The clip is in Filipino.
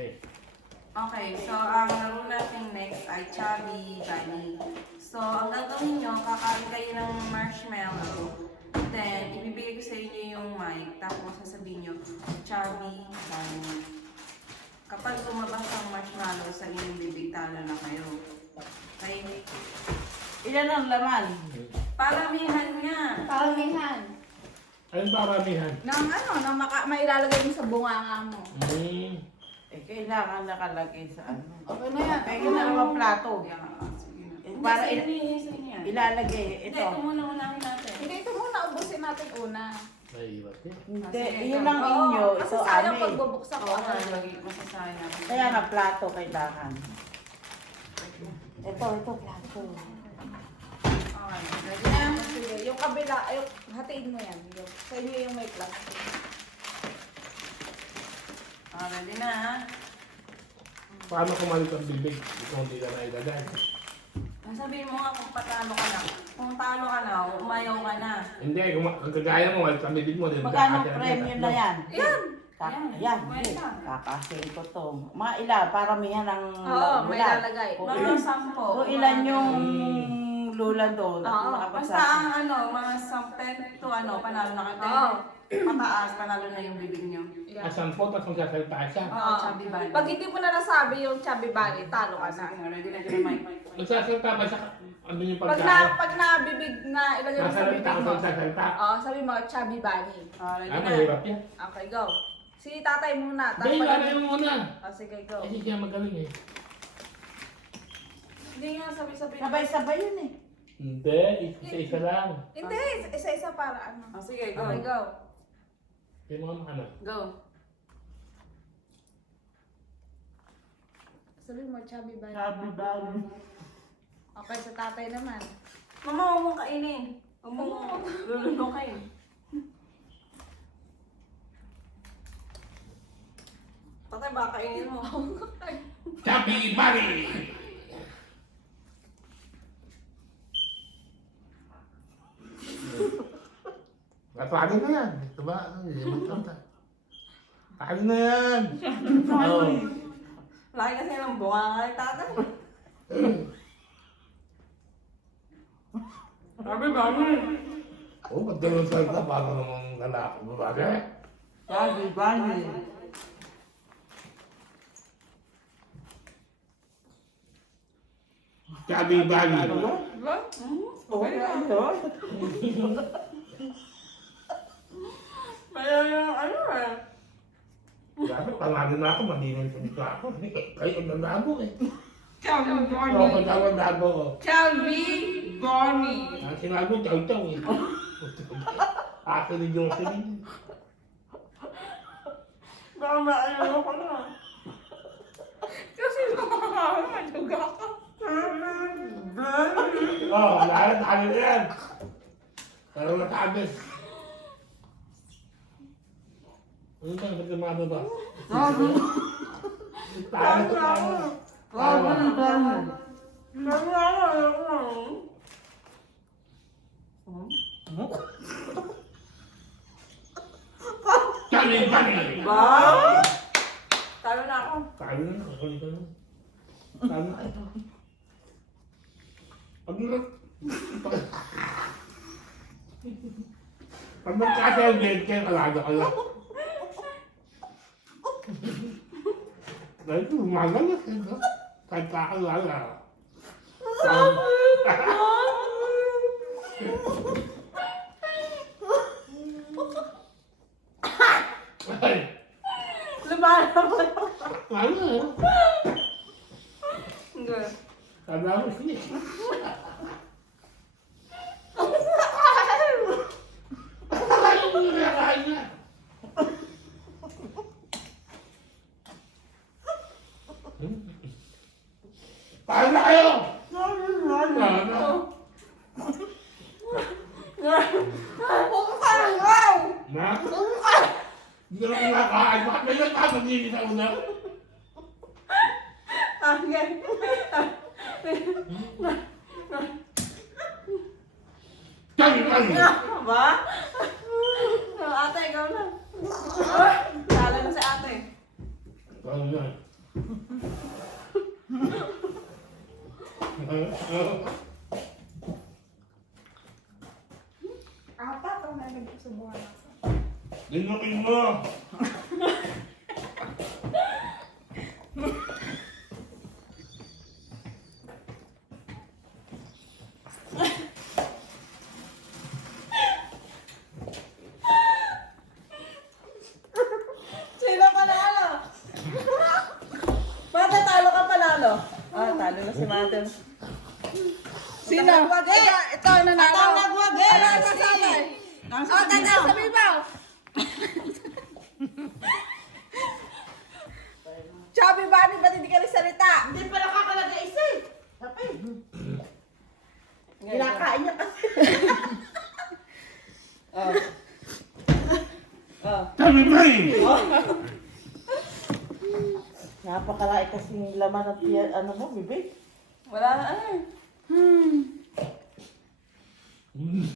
Okay. Okay, so ang laro natin next ay Chubby Bunny. So, ang gagawin nyo, kakain kayo ng marshmallow. Then, ibibigay ko sa inyo yung mic. Tapos, sasabihin nyo, Chubby Bunny. Kapag lumabas ang marshmallow sa inyong bibig, talo na kayo. Okay? Ilan ang laman? Paramihan nga. Paramihan. Anong paramihan? Nang mailalagay mo sa bunganga mo. Eh, kailangan nakalagay sa ano. Okay na yan. Kaya yung dalawang plato. Sige na. Eh, para Sige na. ilalagay Hindi, ito. ito muna unahin natin. Hindi, ito muna. Ubusin natin una. Mahirap yan. Hindi, Sige, yun ikaw. ang inyo. Kasi Ito sayang amin. pag bubuksan ko. Oo, lagi masasayang natin. Kaya nga plato kailangan. Ito, plato. Okay, ready na? Sige, yung kabila, hatiin mo yan. Sa inyo yung may plastic. Ready na ha? Paano kumalit ang bibig kung hindi ka na ilagay? Sabihin mo nga kung patalo ka na. Kung talo ka na, umayaw ka na. Hindi, kung kagaya mo, malit ang bibig mo. Magkano premium na yan? Yan! Yan, Wait lang. kakasin ko to. Mga ilan, paramihan ang Oo, may lulan. lalagay. Kung Mga ilan- 10. kung ilan yung lula doon. Oo, Basta ang mga 10 to panalo na ka. Oo. Pataas, panalo na yung bibig nyo. Yan. Asan po, tapos magsasalita siya. Oo, Chubby Bunny. Pag hindi mo na nasabi yung chubby bunny, talo ka na. Sige, ready na dyan mic. Magsasalita ba siya? Ano yung Pag pagkain? pag nabibig na ilagay mo sa Masalita bibig ako mo. magsasalita. Oo, sabi mo, chubby bunny. Ready Ah, na. mahirap yan. Okay, go. Si tatay muna. Hindi, Tapos wala yung muna. sige, go. Hindi siya magaling eh. Hindi nga, sabi-sabi. Sabay-sabay yun eh. Hindi, isa-isa lang. Hindi, isa-isa para ano. Sige, go. Okay, go. Yung mga ano. Go. Sabi mo, chubby bunny. Sabi ba? Okay, sa tatay naman. Mama, huwag mong kainin. Huwag mong lulunukin. Tatay, baka kainin mo. Chubby Bunny! Paano na yan? Ito ba? Paano na yan? Oo. Laki kasi ng bunga nga ni tatay. Sabi ba mo? Oh, ba't ganun salita? Paano namang lalaki mo ba? Sabi ba? Chubby Bunny. Diba? Okay na ito. Kaya yung eh. Dapat pangalan na ako, maninong sa ako. Kayo ang nandabo eh. Chubby Oo, kung tawag nandabo ko. Chubby Bunny. Ang sinabi ko, chow-chow eh. Ako rin yung sinin. Baka maayaw ko na. Kasi matuga ka. Oo, lahat ano na yan. Pero natabis. Ano ba? Ba't yung mga ano ba? Tayo ko tayo. Chubby Bunny! Ba? Talo na ako. Tayo na, kakali ka na. Tayo na. Pag magkasa yung bed kayo, kalaga ka lang. Dahil ito, umagal na siya. Kahit kakalala. Ay, Lumalabas. ano eh? Hindi. Sabi ako siya. Ay, na. Paano na kayo? Paano? Na? Hindi na kumakain. Bakit may nagkakagigit ako na? Okay. Kami, kami! Ba? Ate, ikaw na. Talo na si ate. Paano na? Apat ang nagsubuhan ako. Dinukin mo! Sino panalo? Mate, talo ka panalo. Ah, talo na si Mate. Sino? Ito ang nanalo. Ito ang nagwagi. Ano ang sasabi? Oh, tanda sa bibaw. Chubby Bunny, ba't hindi ka rin salita? Hindi pa nakakalagay isa eh. Sabi. Kinakain niya kasi. Oh. Oh. Sabi ba eh! Napakalaki kasing laman ng ano mo, bibig. Wala na ano.